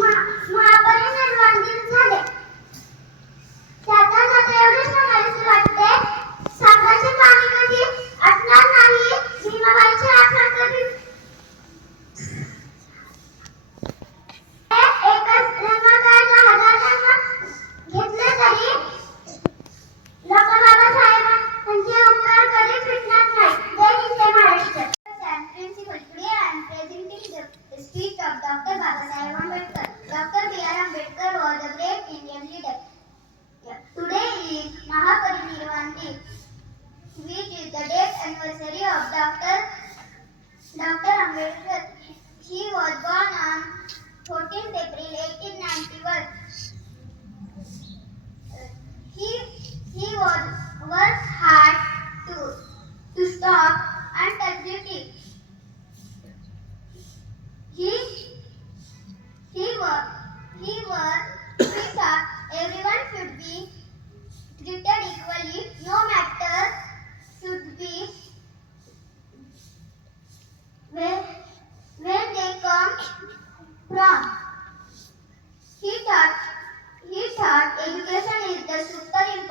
महापरिनिर्वाण दिन झाले. Anniversary of Dr.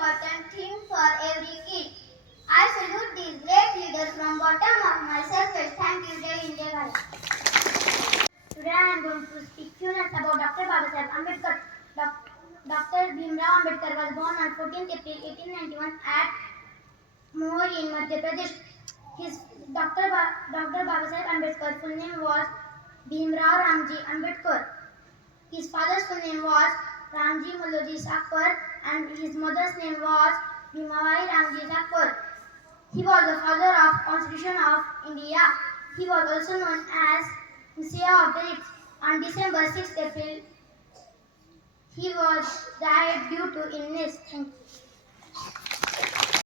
important thing for every kid. I salute these great leaders from bottom of my self-respect. Thank you, Jai Hind, Jai Bharat. Today I am going to speak few notes about Dr. Babasaheb Ambedkar. Dr. Bhimrao Ambedkar was born on 14th April 1891 at Mohri in Madhya Pradesh. His Dr. Ba- Dr. Babasaheb Ambedkar's full name was Bhimrao Ramji Ambedkar. His father's full name was Ramji Maloji Sakkar and his mother's name was Bhimabai Ramji Sakkar. He was the father of Constitution of India. He was also known as Messiah of the. On December 6th April, he was died due to illness. Thank you.